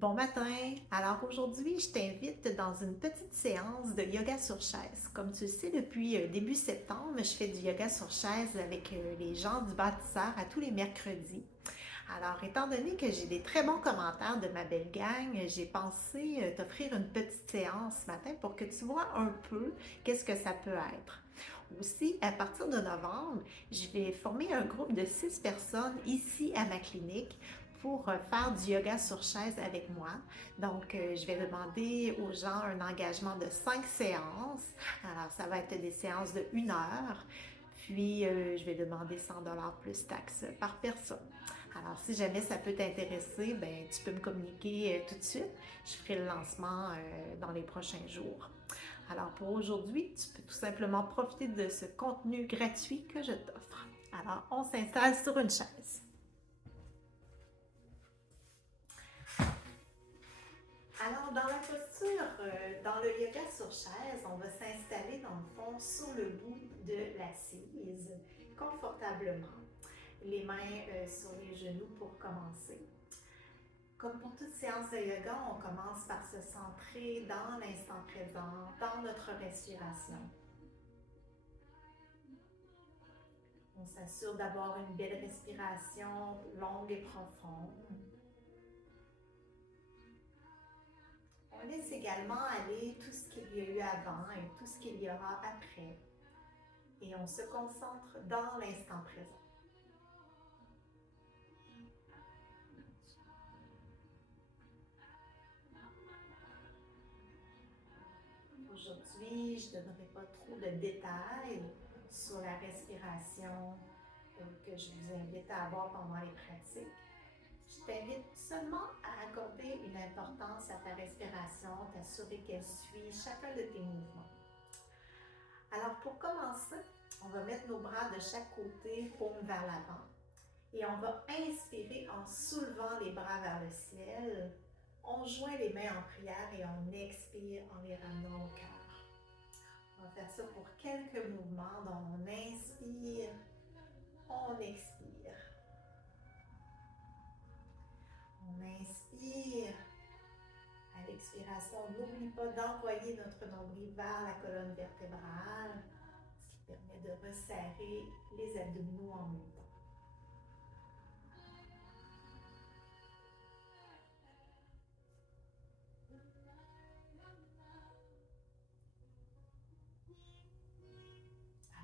Bon matin! Alors aujourd'hui, je t'invite dans une petite séance de yoga sur chaise. Comme tu le sais, depuis début septembre, je fais du yoga sur chaise avec les gens du bâtisseur à tous les mercredis. Alors, étant donné que j'ai des très bons commentaires de ma belle gang, j'ai pensé t'offrir une petite séance ce matin pour que tu vois un peu qu'est-ce que ça peut être. Aussi, à partir de novembre, je vais former un groupe de 6 personnes ici à ma clinique pour faire du yoga sur chaise avec moi. Donc, je vais demander aux gens un engagement de 5 séances. Alors, ça va être des séances de 1 heure. Puis, je vais demander 100 $ plus taxes par personne. Alors, si jamais ça peut t'intéresser, ben, tu peux me communiquer tout de suite. Je ferai le lancement dans les prochains jours. Alors, pour aujourd'hui, tu peux tout simplement profiter de ce contenu gratuit que je t'offre. Alors, on s'installe sur une chaise. Alors, dans la posture, dans le yoga sur chaise, on va s'installer dans le fond sur le bout de l'assise, confortablement. Les mains sur les genoux pour commencer. Comme pour toute séance de yoga, on commence par se centrer dans l'instant présent, dans notre respiration. On s'assure d'avoir une belle respiration longue et profonde. On laisse également aller tout ce qu'il y a eu avant et tout ce qu'il y aura après. Et on se concentre dans l'instant présent. Aujourd'hui, je ne donnerai pas trop de détails sur la respiration que je vous invite à avoir pendant les pratiques. Je t'invite seulement à accorder une importance à ta respiration, t'assurer qu'elle suit chacun de tes mouvements. Alors pour commencer, on va mettre nos bras de chaque côté, paume vers l'avant. Et on va inspirer en soulevant les bras vers le ciel. On joint les mains en prière et on expire en les ramenant au cœur. On va faire ça pour quelques mouvements. Donc on inspire, on expire. On inspire. À l'expiration, n'oublie pas d'envoyer notre nombril vers la colonne vertébrale, ce qui permet de resserrer les abdominaux en même temps.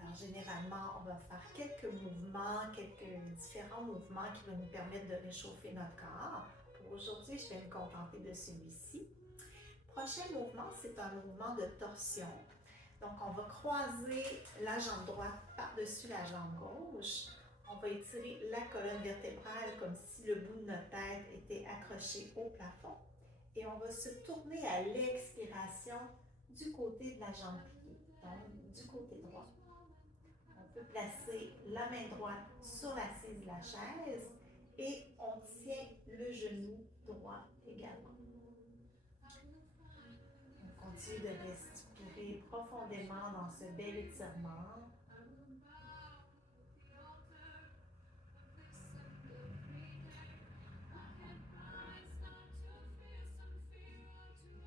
Alors, généralement, on va faire quelques mouvements, quelques différents mouvements qui vont nous permettre de réchauffer notre corps. Pour aujourd'hui, je vais me contenter de celui-ci. Prochain mouvement, c'est un mouvement de torsion. Donc, on va croiser la jambe droite par-dessus la jambe gauche. On va étirer la colonne vertébrale comme si le bout de notre tête était accroché au plafond. Et on va se tourner à l'expiration du côté de la jambe pliée, donc du côté droit. On peut placer la main droite sur l'assise de la chaise et on tient le genou droit également. On continue de respirer profondément dans ce bel étirement.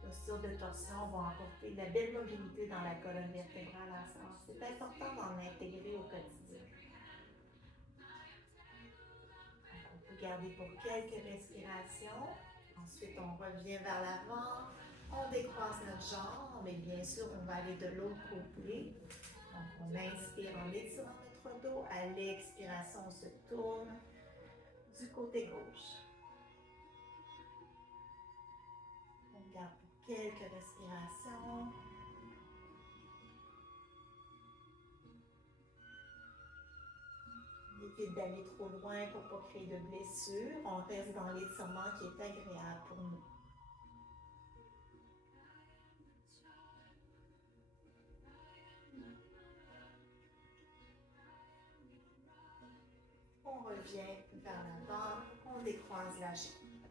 Posture de torsion vont apporter de la belle mobilité dans la colonne vertébrale à sens. C'est important d'en intégrer au quotidien. Donc, on peut garder pour quelques respirations. Ensuite, on revient vers l'avant. On décroise notre jambe et bien sûr, on va aller de l'autre côté. Donc, on inspire en étirant notre dos. À l'expiration, on se tourne du côté gauche. On garde pour quelques respirations. On évite d'aller trop loin pour ne pas créer de blessures. On reste dans l'étirement qui est agréable pour nous. On revient vers l'avant, on décroise la jambe.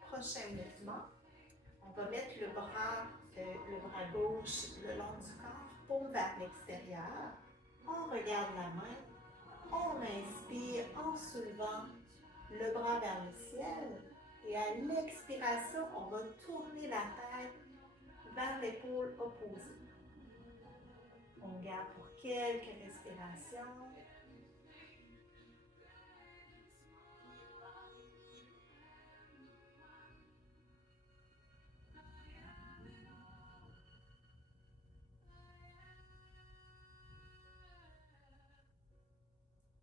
Prochain mouvement, on va mettre le bras gauche le long du corps, paume vers l'extérieur. On regarde la main, on inspire en soulevant le bras vers le ciel et Et à l'expiration, on va tourner la tête vers l'épaule opposée. On garde pour quelques respirations.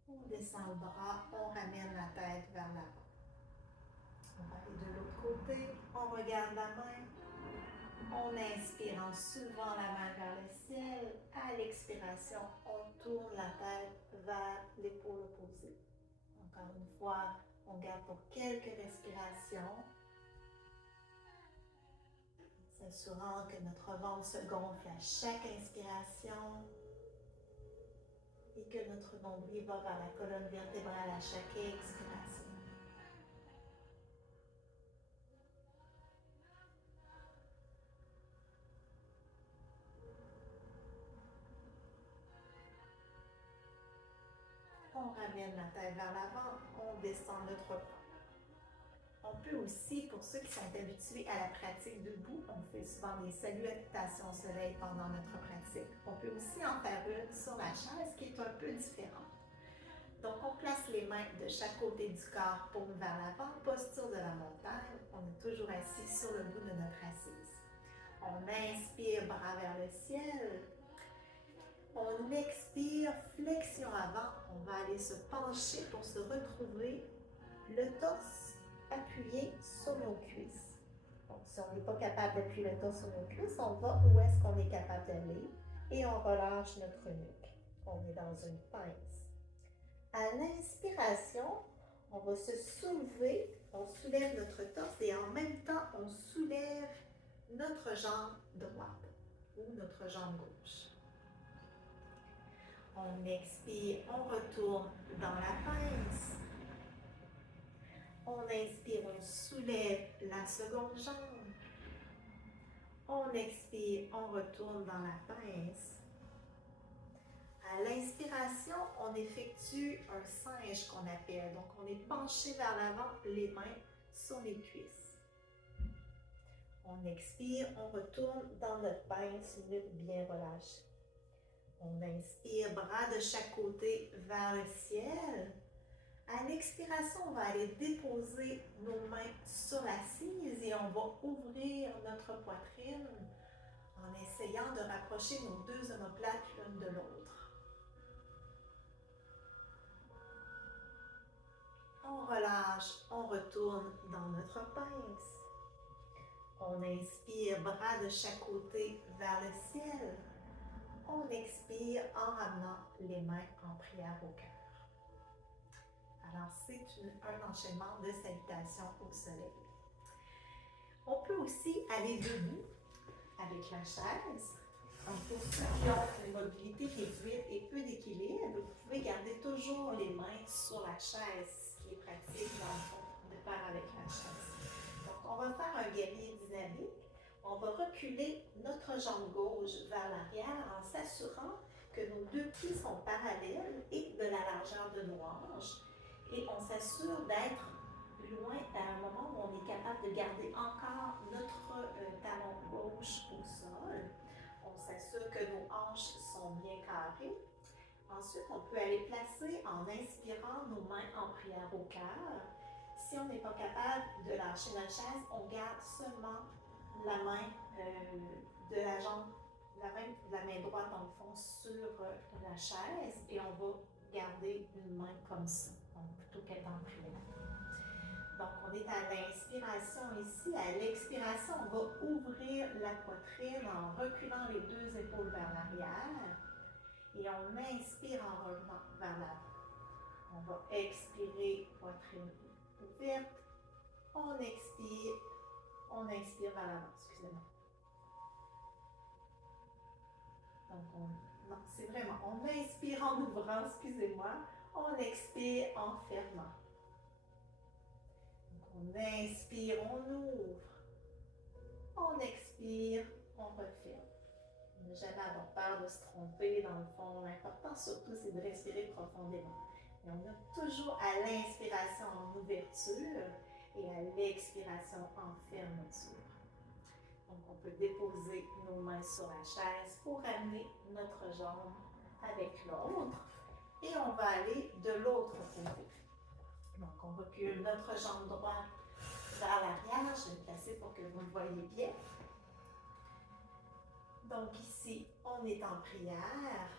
On descend le bras, on ramène la tête vers l'avant. On va aller de l'autre côté, on regarde la main. On inspire en soulevant la main vers le ciel. À l'expiration, on tourne la tête vers l'épaule opposée. Encore une fois, on garde pour quelques respirations, s'assurant que notre ventre se gonfle à chaque inspiration et que notre nombril va vers la colonne vertébrale à chaque expiration. On ramène la tête vers l'avant, on descend notre bras. On peut aussi, pour ceux qui sont habitués à la pratique debout, on fait souvent des salutations au soleil pendant notre pratique. On peut aussi en faire une sur la chaise qui est un peu différente. Donc, on place les mains de chaque côté du corps, paume vers l'avant, posture de la montagne. On est toujours assis sur le bout de notre assise. On inspire, bras vers le ciel. On expire, flexion avant. On va aller se pencher pour se retrouver le torse appuyé sur nos cuisses. Donc, si on n'est pas capable d'appuyer le torse sur nos cuisses, on va où est-ce qu'on est capable d'aller et on relâche notre nuque. On est dans une pince. À l'inspiration, on va se soulever, on soulève notre torse et en même temps, on soulève notre jambe droite ou notre jambe gauche. On expire, on retourne dans la pince. On inspire, on soulève la seconde jambe. On expire, on retourne dans la pince. À l'inspiration, on effectue un singe qu'on appelle. Donc, on est penché vers l'avant, les mains sur les cuisses. On expire, on retourne dans notre pince, nuque bien relâchée. On inspire, bras de chaque côté vers le ciel. À l'expiration, on va aller déposer nos mains sur l'assise et on va ouvrir notre poitrine en essayant de rapprocher nos deux omoplates l'une de l'autre. On relâche, on retourne dans notre pince. On inspire, bras de chaque côté vers le ciel. On expire en ramenant les mains en prière au cœur. Alors, c'est un enchaînement de salutations au soleil. On peut aussi aller debout avec la chaise. Pour ceux qui ont une mobilité réduite et peu d'équilibre, vous pouvez garder toujours les mains sur la chaise, ce qui est pratique dans le fond de faire avec la chaise. Donc, on va faire un guerrier dynamique. On va reculer notre jambe gauche vers l'arrière en s'assurant que nos deux pieds sont parallèles et de la largeur de nos hanches. Et on s'assure d'être loin à un moment où on est capable de garder encore notre talon gauche au sol. On s'assure que nos hanches sont bien carrées. Ensuite, on peut aller placer en inspirant nos mains en prière au cœur. Si on n'est pas capable de lâcher notre chaise, on garde seulement la main de la jambe, la main droite dans le fond sur la chaise et on va garder une main comme ça, plutôt qu'être en prière. Donc, on est à l'inspiration ici. À l'expiration, on va ouvrir la poitrine en reculant les deux épaules vers l'arrière. Et on inspire en revenant vers l'avant. On va expirer, poitrine ouverte. On inspire vers l'avant, excusez-moi. Donc, non, c'est vraiment, on inspire en ouvrant, excusez-moi. On expire en fermant. On inspire, on ouvre. On expire, on referme. Ne jamais avoir peur de se tromper dans le fond. L'important surtout, c'est de respirer profondément. Et on a toujours à l'inspiration en ouverture Et à l'expiration, en fermeture. Donc, on peut déposer nos mains sur la chaise pour ramener notre jambe avec l'autre. Et on va aller de l'autre côté. Donc, on recule notre jambe droite vers l'arrière. Je vais me placer pour que vous me voyez bien. Donc, ici, on est en prière.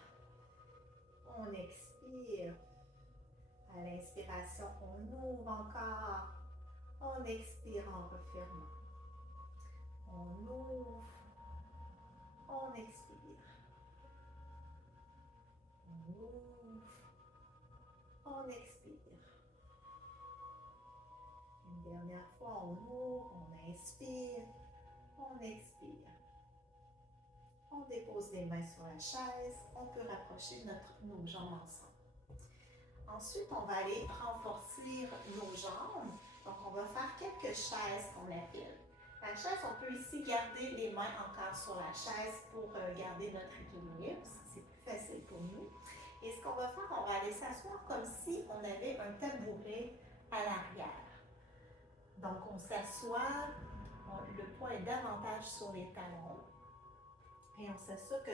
On expire. À l'inspiration, on ouvre encore. On expire en refermant. On ouvre. On expire. On ouvre. On expire. Une dernière fois, on ouvre, on inspire, on expire. On dépose les mains sur la chaise. On peut rapprocher nos jambes ensemble. Ensuite, on va aller renforcer nos jambes. Donc, on va faire quelques chaises qu'on appelle. La chaise, on peut ici garder les mains encore sur la chaise pour garder notre équilibre. C'est plus facile pour nous. Et ce qu'on va faire, on va aller s'asseoir comme si on avait un tabouret à l'arrière. Donc, on s'assoit, le poids est davantage sur les talons. Et on s'assure que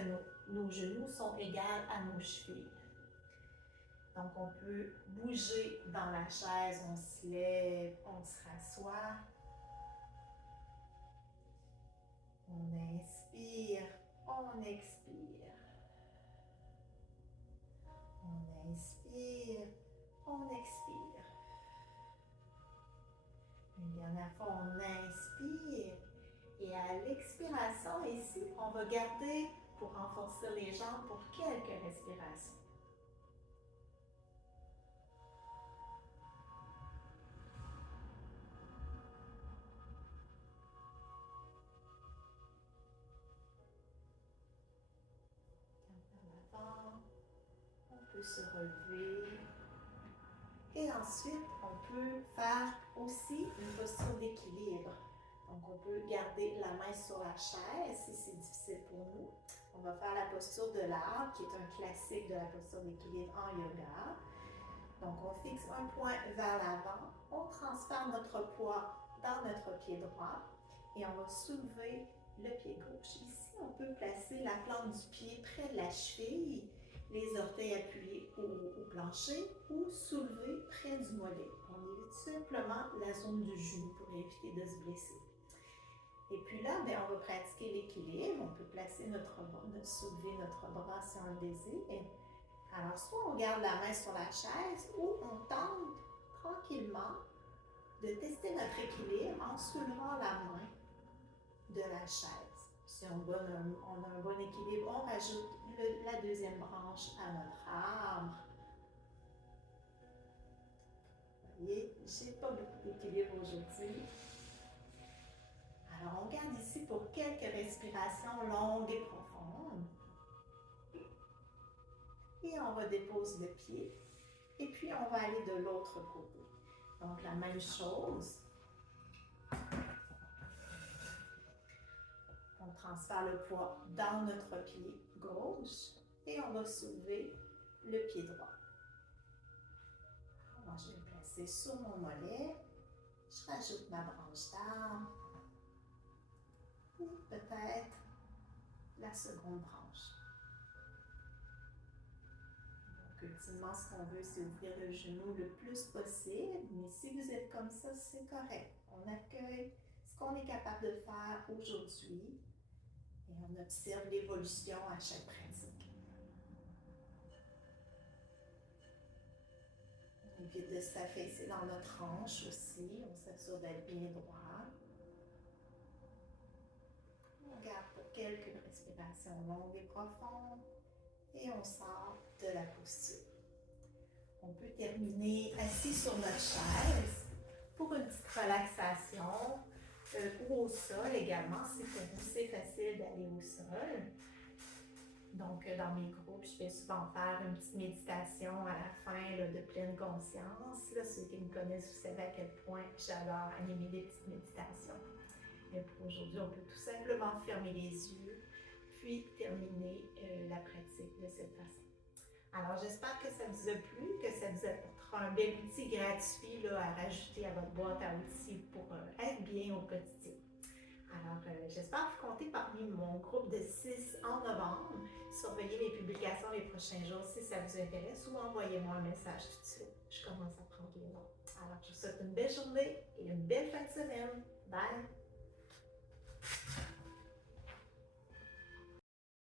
nos genoux sont égaux à nos chevilles. Donc, on peut bouger dans la chaise, on se lève, on se rassoit. On inspire, on expire. On inspire, on expire. Une dernière fois, on inspire. Et à l'expiration, ici, on va garder pour renforcer les jambes pour quelques respirations. On peut se relever. Et ensuite, on peut faire aussi une posture d'équilibre. Donc, on peut garder la main sur la chaise si c'est difficile pour nous. On va faire la posture de l'arbre, qui est un classique de la posture d'équilibre en yoga. Donc, on fixe un point vers l'avant. On transfère notre poids dans notre pied droit et on va soulever le pied gauche. Ici, on peut placer la plante du pied près de la cheville, les orteils appuyés au plancher ou soulever près du mollet. On évite simplement la zone du genou pour éviter de se blesser. Et puis là, on va pratiquer l'équilibre. On peut placer notre bras, soulever notre bras si on le désire. Alors, soit on garde la main sur la chaise ou on tente tranquillement de tester notre équilibre en soulevant la main de la chaise. Si on a un bon équilibre, on rajoute la deuxième branche à notre arbre. Vous voyez, je n'ai pas beaucoup d'équilibre aujourd'hui. Alors, on garde ici pour quelques respirations longues et profondes. Et on redépose le pied. Et puis, on va aller de l'autre côté. Donc, la même chose. On transfère le poids dans notre pied gauche et on va soulever le pied droit. Alors, je vais me placer sur mon mollet. Je rajoute ma branche d'arbre. Et peut-être la seconde branche. Donc, ultimement, ce qu'on veut, c'est ouvrir le genou le plus possible. Mais si vous êtes comme ça, c'est correct. On accueille ce qu'on est capable de faire aujourd'hui. Et on observe l'évolution à chaque pratique. On évite de s'affaisser dans notre hanche aussi. On s'assure d'être bien droit. On garde pour quelques respirations longues et profondes. Et on sort de la posture. On peut terminer assis sur notre chaise pour une petite relaxation. Ou au sol également, si pour vous c'est facile d'aller au sol. Donc, dans mes groupes, je vais souvent faire une petite méditation à la fin là, de pleine conscience. Là, ceux qui me connaissent, vous savez à quel point j'adore animer des petites méditations. Et pour aujourd'hui, on peut tout simplement fermer les yeux, puis terminer la pratique de cette façon. Alors, j'espère que ça vous a plu, que ça vous apportera un bel outil gratuit là, à rajouter à votre boîte à outils pour être bien au quotidien. Alors, j'espère vous compter parmi mon groupe de 6 en novembre. Surveillez mes publications les prochains jours si ça vous intéresse ou envoyez-moi un message tout de suite. Je commence à prendre les noms. Alors, je vous souhaite une belle journée et une belle fin de semaine. Bye!